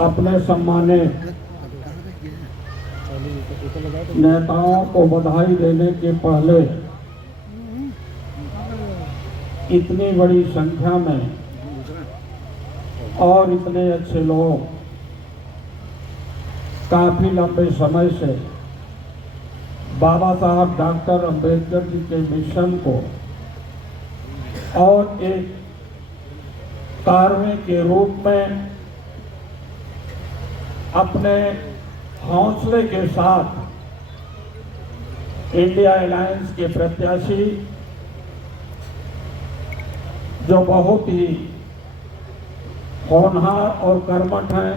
अपने सम्मानित नेताओं को बधाई देने के पहले इतनी बड़ी संख्या में और इतने अच्छे लोग काफी लंबे समय से बाबा साहब डॉक्टर अंबेडकर जी के मिशन को और एक कार्य के रूप में अपने हौसले के साथ इंडिया अलायंस के प्रत्याशी जो बहुत ही होनहार और कर्मठ हैं,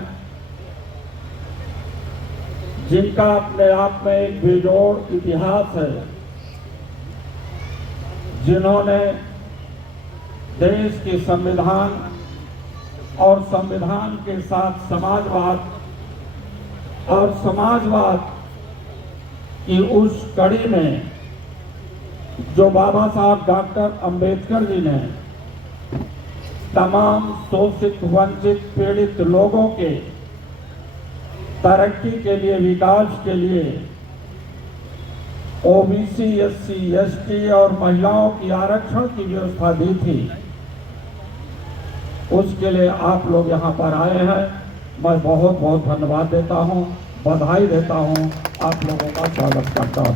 जिनका अपने आप में एक बेजोड़ इतिहास है, जिन्होंने देश के संविधान और संविधान के साथ समाजवाद और समाजवाद की उस कड़ी में जो बाबा साहब डॉक्टर अंबेडकर जी ने तमाम शोषित, वंचित, पीड़ित लोगों के तरक्की के लिए, विकास के लिए ओबीसी, एससी, एसटी और महिलाओं की आरक्षण की व्यवस्था दी थी, उसके लिए आप लोग यहाँ पर आए हैं। मैं बहुत बहुत धन्यवाद देता हूँ, बधाई देता हूँ, आप लोगों का स्वागत करता हूँ।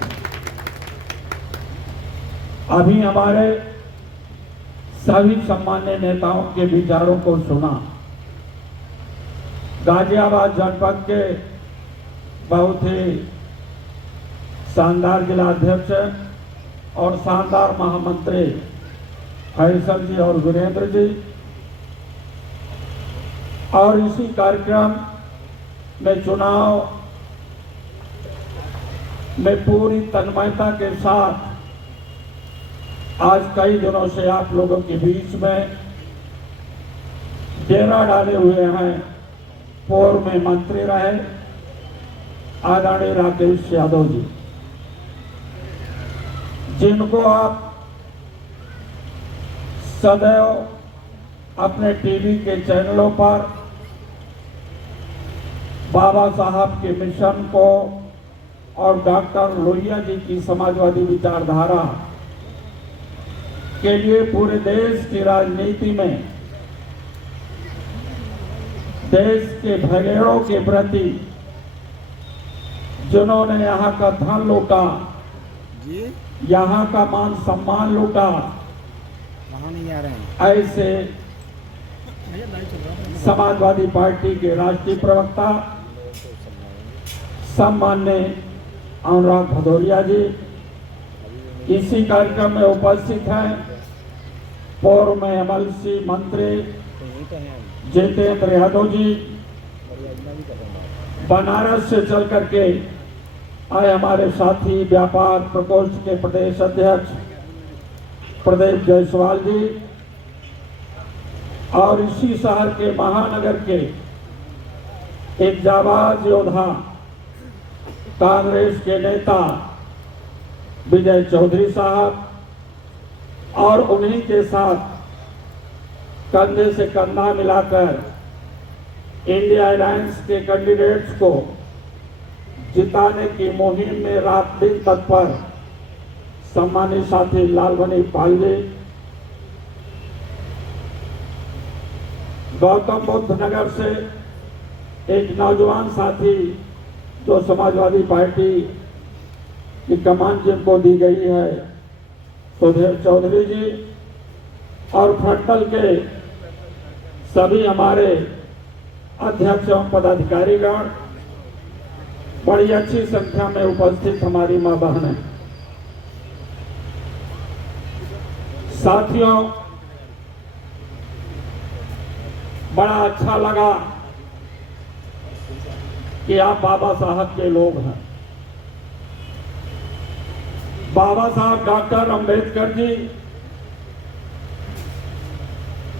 अभी हमारे सभी सम्मान्य नेताओं के विचारों को सुना। गाजियाबाद जनपद के बहुत ही शानदार जिला अध्यक्ष और शानदार महामंत्री फैसल जी और वीरेंद्र जी, और इसी कार्यक्रम में चुनाव में पूरी तन्मयता के साथ आज कई दिनों से आप लोगों के बीच में डेरा डाले हुए हैं। पूर्व में मंत्री रहे आदरणीय राकेश यादव जी, जिनको आप सदैव अपने टीवी के चैनलों पर बाबा साहब के मिशन को और डॉक्टर लोहिया जी की समाजवादी विचारधारा के लिए पूरे देश की राजनीति में देश के भगेड़ों के प्रति जिन्होंने यहाँ का धन लूटा, यहाँ का मान सम्मान लूटा, नहीं आ रहे हैं, ऐसे समाजवादी पार्टी के राष्ट्रीय प्रवक्ता सम्मान्य अनुराग भदौरिया जी इसी कार्यक्रम में उपस्थित हैं। पूर्व में एमएलसी मंत्री जितेंद्र यादव जी, बनारस से चल करके आए हमारे साथी व्यापार प्रकोष्ठ के प्रदेश अध्यक्ष प्रदेश जायसवाल जी, और इसी शहर के महानगर के एक जाबाज योद्धा कांग्रेस के नेता विजय चौधरी साहब, और उन्हीं के साथ कंधे से कंधा मिलाकर इंडिया अलायंस के कैंडिडेट्स को जिताने की मुहिम में रात दिन तत्पर सम्मानित साथी लालबनी पाल जी, गौतम बुद्ध नगर से एक नौजवान साथी जो समाजवादी पार्टी की कमान जिनको दी गई है सुधीर चौधरी जी, और फ्रंटल के सभी हमारे अध्यक्ष एवं पदाधिकारीगण, बड़ी अच्छी संख्या में उपस्थित हमारी मां बहनें, साथियों, बड़ा अच्छा लगा कि आप बाबा साहब के लोग हैं। बाबा साहब डॉक्टर अंबेडकर जी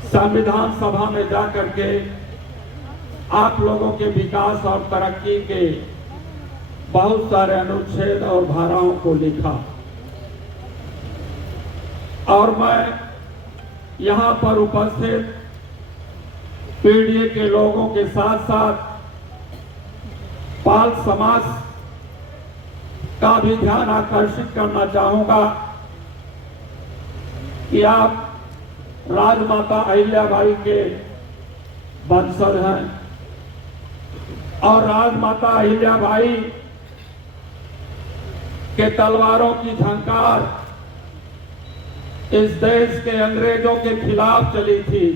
संविधान सभा में जाकर के आप लोगों के विकास और तरक्की के बहुत सारे अनुच्छेद और धाराओं को लिखा, और मैं यहाँ पर उपस्थित पीडीए के लोगों के साथ साथ पाल समाज का भी ध्यान आकर्षित करना चाहूंगा कि आप राजमाता अहिल्याबाई के वंशज हैं और राजमाता अहिल्याबाई के तलवारों की झंकार इस देश के अंग्रेजों के खिलाफ चली थी।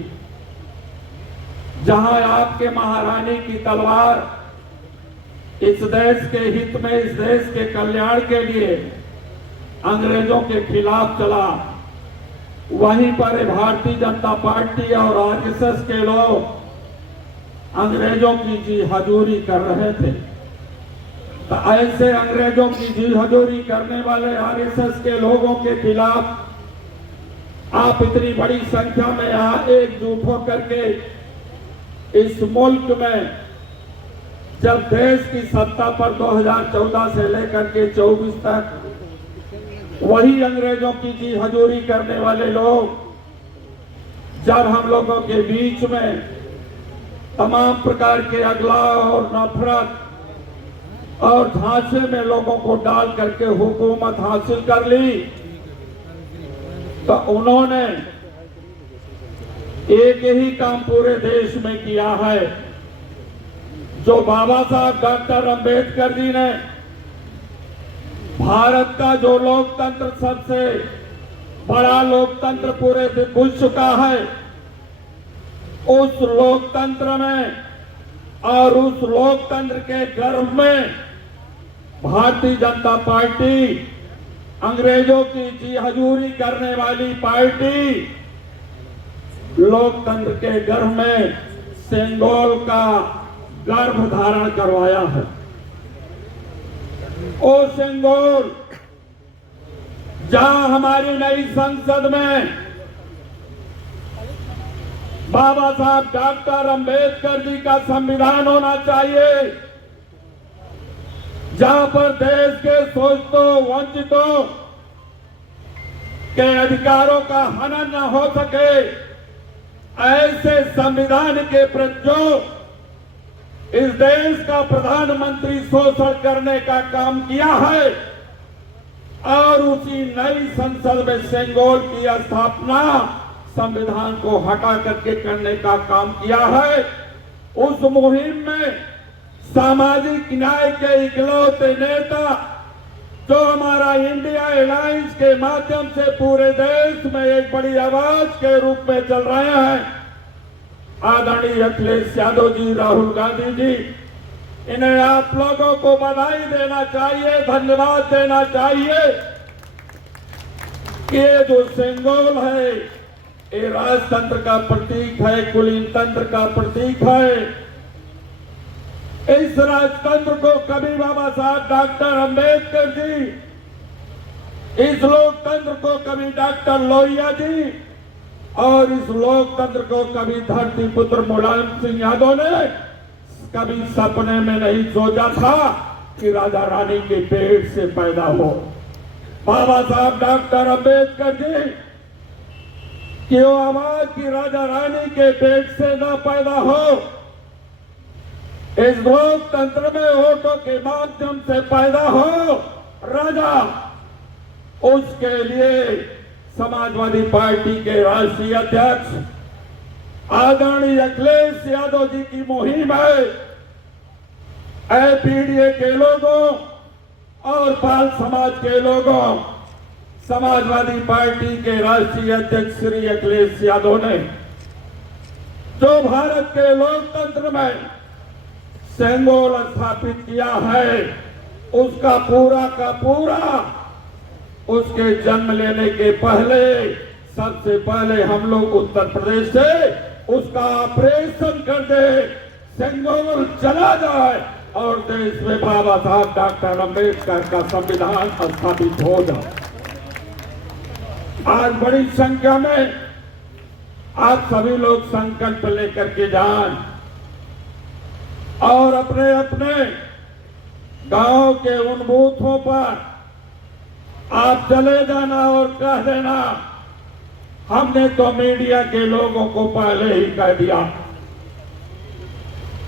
जहां आपके महारानी की तलवार इस देश के हित में, इस देश के कल्याण के लिए अंग्रेजों के खिलाफ चला, वहीं पर भारतीय जनता पार्टी और आरएसएस के लोग अंग्रेजों की जी हजूरी कर रहे थे। तो ऐसे अंग्रेजों की जी हजूरी करने वाले आरएसएस के लोगों के खिलाफ आप इतनी बड़ी संख्या में यहाँ एकजुट होकर के इस मुल्क में, जब देश की सत्ता पर 2014 से लेकर के 24 तक वही अंग्रेजों की जी हजूरी करने वाले लोग, जब हम लोगों के बीच में तमाम प्रकार के अगला और नफरत और झांसे में लोगों को डाल करके हुकूमत हासिल कर ली, तो उन्होंने एक ही काम पूरे देश में किया है जो बाबा साहब डॉक्टर अंबेडकर जी ने भारत का जो लोकतंत्र सबसे बड़ा लोकतंत्र पूरे बुझ चुका है, उस लोकतंत्र में और उस लोकतंत्र के गर्भ में भारतीय जनता पार्टी, अंग्रेजों की जी हजूरी करने वाली पार्टी, लोकतंत्र के गर्भ में सेंगोल का गर्भ धारण करवाया है। ओ सेंगोल, जहां हमारी नई संसद में बाबा साहब डॉक्टर अंबेडकर जी का संविधान होना चाहिए, जहां पर देश के शोषितों, वंचितों के अधिकारों का हनन न हो सके, ऐसे संविधान के प्रति जो इस देश का प्रधानमंत्री शोषण करने का काम किया है और उसी नई संसद में सेंगोल की स्थापना संविधान को हटा करके करने का काम किया है, उस मुहिम में सामाजिक न्याय के इकलौते नेता जो हमारा इंडिया अलायंस के माध्यम से पूरे देश में एक बड़ी आवाज के रूप में चल रहे हैं, आदरणीय अखिलेश यादव जी, राहुल गांधी जी, इन्हें आप लोगों को बधाई देना चाहिए, धन्यवाद देना चाहिए कि ये जो सेंगोल है ये राजतंत्र का प्रतीक है, कुलीन तंत्र का प्रतीक है। इस राजतंत्र को कभी बाबा साहब डॉक्टर अंबेडकर जी, इस लोकतंत्र को कभी डॉक्टर लोहिया जी और इस लोकतंत्र को कभी धरती पुत्र मुलायम सिंह यादव ने कभी सपने में नहीं सोचा था कि राजा रानी के पेट से पैदा हो। बाबा साहब डॉक्टर अंबेडकर जी की आवाज की राजा रानी के पेट से न पैदा हो, इस लोकतंत्र में वोटों के माध्यम से पैदा हो राजा, उसके लिए समाजवादी पार्टी के राष्ट्रीय अध्यक्ष आदरणीय अखिलेश यादव जी की मुहिम है। एपीडीए के लोगों और पाल समाज के लोगों, समाजवादी पार्टी के राष्ट्रीय अध्यक्ष श्री अखिलेश यादव ने जो भारत के लोकतंत्र में सेंगोल स्थापित किया है, उसका पूरा का पूरा उसके जन्म लेने के पहले सबसे पहले हम लोग उत्तर प्रदेश से उसका ऑपरेशन कर दे, सेंगोल चला जाए और देश में बाबा साहब डॉक्टर अंबेडकर का संविधान स्थापित हो जाए। आज बड़ी संख्या में आप सभी लोग संकल्प लेकर के जान और अपने अपने गांव के उन बूथों पर आप चले जाना और कह देना, हमने तो मीडिया के लोगों को पहले ही कह दिया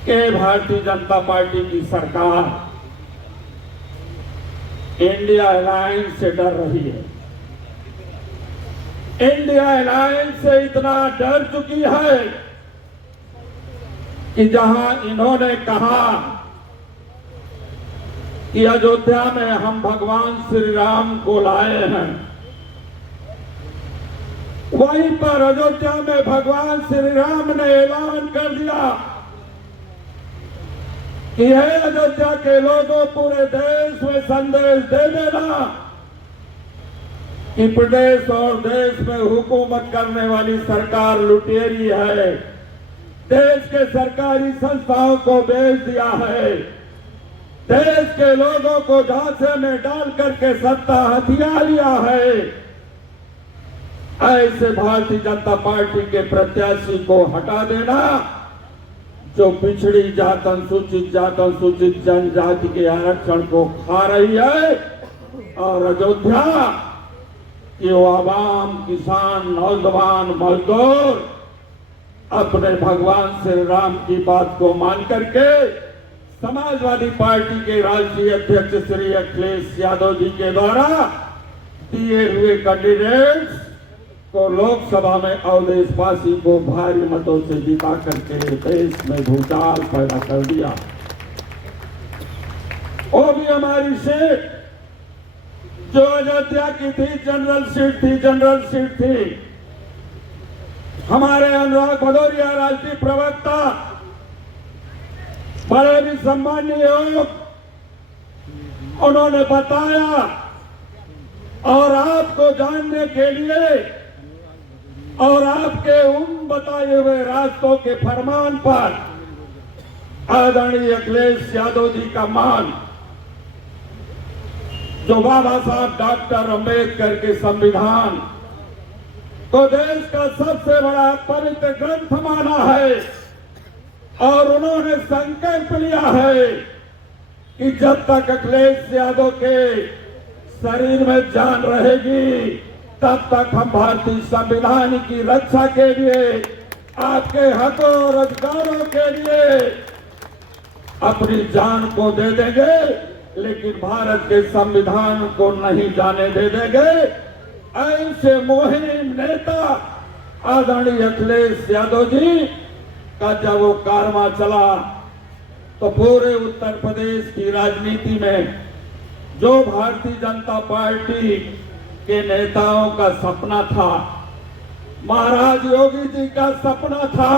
कि भारतीय जनता पार्टी की सरकार इंडिया अलायंस से डर रही है। इंडिया अलायंस से इतना डर चुकी है कि जहां इन्होंने कहा कि अयोध्या में हम भगवान श्री राम को लाए हैं, वहीं पर अयोध्या में भगवान श्री राम ने ऐलान कर दिया कि हे अयोध्या के लोगों, पूरे देश में संदेश दे देना कि प्रदेश और देश में हुकूमत करने वाली सरकार लुटेरी है, देश के सरकारी संस्थाओं को बेच दिया है, देश के लोगों को झांसे में डाल करके सत्ता हथिया लिया है। ऐसे भारतीय जनता पार्टी के प्रत्याशी को हटा देना जो पिछड़ी जात, अनुसूचित जनजाति के आरक्षण को खा रही है, और अयोध्या कि वो आवाम, किसान, नौजवान, मजदूर अपने भगवान श्री राम की बात को मान करके समाजवादी पार्टी के राष्ट्रीय अध्यक्ष श्री अखिलेश यादव जी के द्वारा दिए हुए कैंडिडेट्स को लोकसभा में अवधेशवासी को भारी मतों से जिता करके देश में भूचाल पैदा कर दिया। वो भी हमारी सीट जो अयोध्या की थी, जनरल सीट थी। हमारे अनुराग भदौरिया राष्ट्रीय प्रवक्ता बड़े भी सम्मानीय योग उन्होंने बताया, और आपको जानने के लिए और आपके उन बताए हुए रास्तों के फरमान पर आदरणीय अखिलेश यादव जी का मान, जो बाबा साहब डॉक्टर अंबेडकर के संविधान को देश का सबसे बड़ा पवित्र ग्रंथ माना है, और उन्होंने संकल्प लिया है कि जब तक अखिलेश यादव के शरीर में जान रहेगी तब तक हम भारतीय संविधान की रक्षा के लिए, आपके हकों और अधिकारों के लिए अपनी जान को दे देंगे, लेकिन भारत के संविधान को नहीं जाने दे देंगे। ऐसे मुहिम नेता आदरणीय अखिलेश यादव जी का जब वो कारवां चला तो पूरे उत्तर प्रदेश की राजनीति में जो भारतीय जनता पार्टी के नेताओं का सपना था, महाराज योगी जी का सपना था,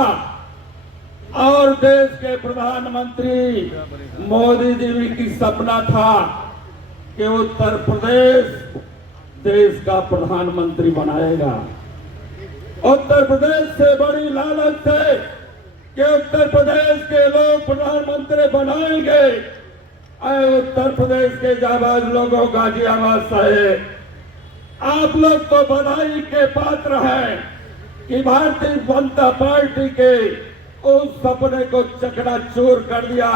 और देश के प्रधानमंत्री मोदी जी की सपना था कि उत्तर प्रदेश देश का प्रधानमंत्री बनाएगा। उत्तर प्रदेश से बड़ी लालच है कि उत्तर प्रदेश के लोग प्रधानमंत्री बनाएंगे। उत्तर प्रदेश के जाबाज लोगों, गाजियाबाद से आप लोग तो बधाई के पात्र हैं कि भारतीय जनता पार्टी के उस सपने को चकनाचूर कर दिया।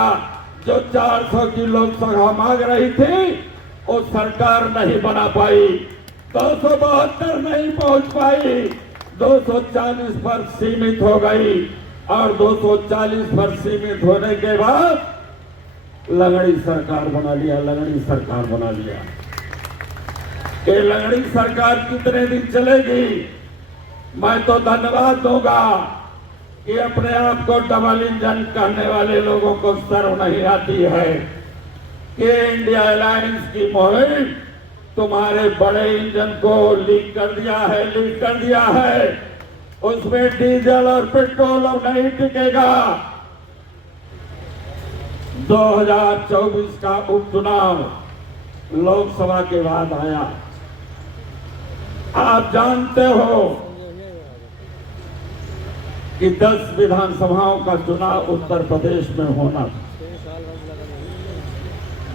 जो 400 की लोकसभा मांग रही थी वो सरकार नहीं बना पाई, 272 नहीं पहुंच पाई, 240 पर सीमित हो गई, और 240 पर सीमित होने के बाद लंगड़ी सरकार बना लिया। ये लंगड़ी सरकार कितने दिन चलेगी? मैं तो धन्यवाद दूंगा कि अपने आप को डबल इंजन कहने वाले लोगों को शर्म नहीं आती है कि इंडिया अलायंस की मुहिम तुम्हारे बड़े इंजन को लीक कर दिया है। उसमें डीजल और पेट्रोल अब नहीं टिकेगा। 2024 का उपचुनाव लोकसभा के बाद आया। आप जानते हो कि 10 विधानसभाओं का चुनाव उत्तर प्रदेश में होना था।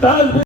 10